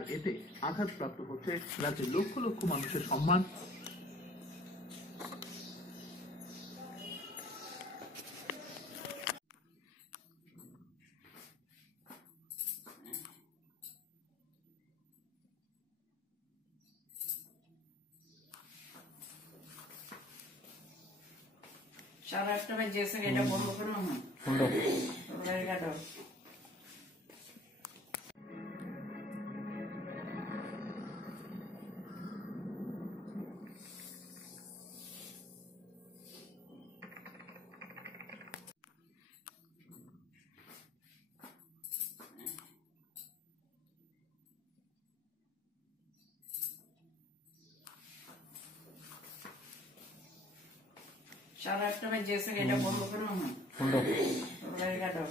আর এতে আঘাতপ্রাপ্ত হচ্ছে রাজ্যের লক্ষ লক্ষ মানুষের সম্মান। সারা একটা বাজে এটা বন্ধ করো না বন্ধ লাইট কাটো। সারা একটা বাজে এটা বন্ধ করো না বন্ধ লাইট কাটো।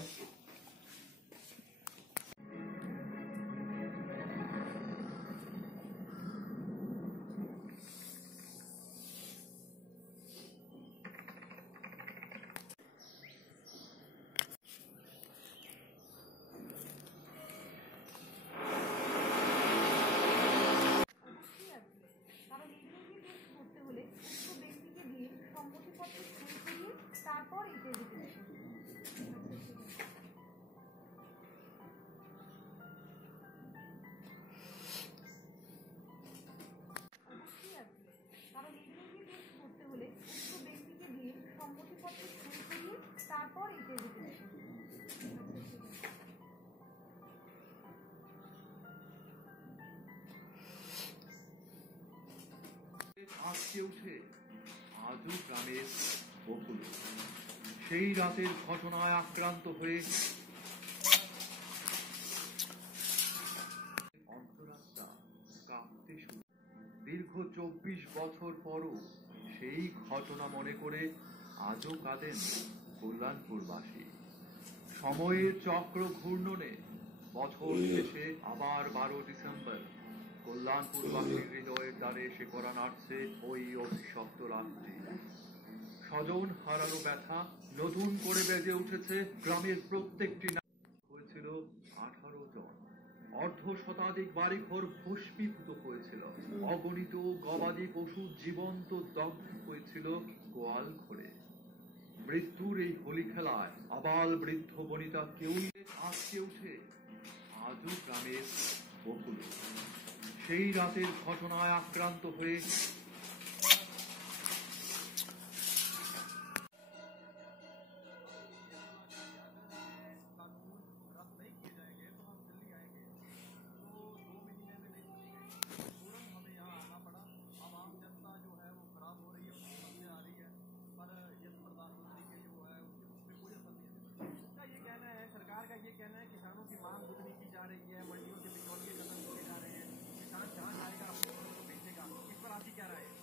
আজকে উঠে আজও গ্রামের বকুল সেই রাতের ঘটনায় আক্রান্ত হয়ে অন্তরাত্মা কাঁপতে শুরু। দীর্ঘ 24 বছর পরও সেই ঘটনা মনে করে আজও কাঁদেন কল্যাণপুরবাসী। সময়ের চক্র ঘূর্ণনে বছর শেষে আবার 12 ডিসেম্বর কল্যাণপুরবাসীর হৃদয়ের দ্বারে এসে করা নাড়ছে ওই অভিশপ্ত রাত্রি। স্বজন হারানো ব্যথা নতুন করে বেজে উঠেছে গ্রামের প্রত্যেকটি। হয়েছিল 18 জন, অর্ধ শতাধিক বাড়িঘর ভস্মীভূত হয়েছিল, অগণিত গবাদি পশু জীবন্ত দগ্ধ হয়েছিল গোয়াল ঘরে। মৃত্যুর এই হোলি খেলায় আবাল বৃদ্ধ বনিতা কেউই আজকে উঠে আজও গ্রামের বকুল সেই রাতের ঘটনায় আক্রান্ত হয়ে ये कहना है किसानों की मांग उतनी की जा रही है, मंडियों से बिचौलिए खत्म होते जा रहे हैं, किसान जहाँ जाएगा अपने फसलों को बेचेगा। इस पर आपकी क्या राय है?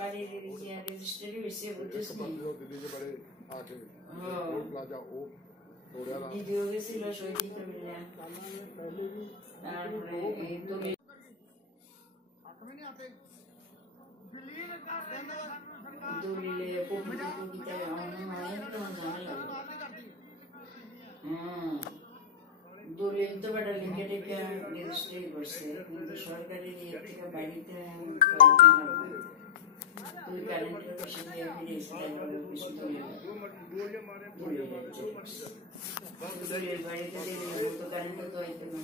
বাড়ির রেজিস্ট্রি হয়েছে বুঝছিস ভিডিও গেছিল সই দিতে মিলে। তারপরে এই দলিল দলিলে কবিতায় দলিল তো বেটা লিখে টেখে রেজিস্ট্রি করছে, কিন্তু সরকারি ইয়ে থেকে বাড়িতে কয়েকদিন লাগবে। তুই কারেন্টের পাশে দিয়ে ফিরেছি, তারপরে কিছু দলিল বাড়িতে দিলে তো কারেন্টে তো আইতে না।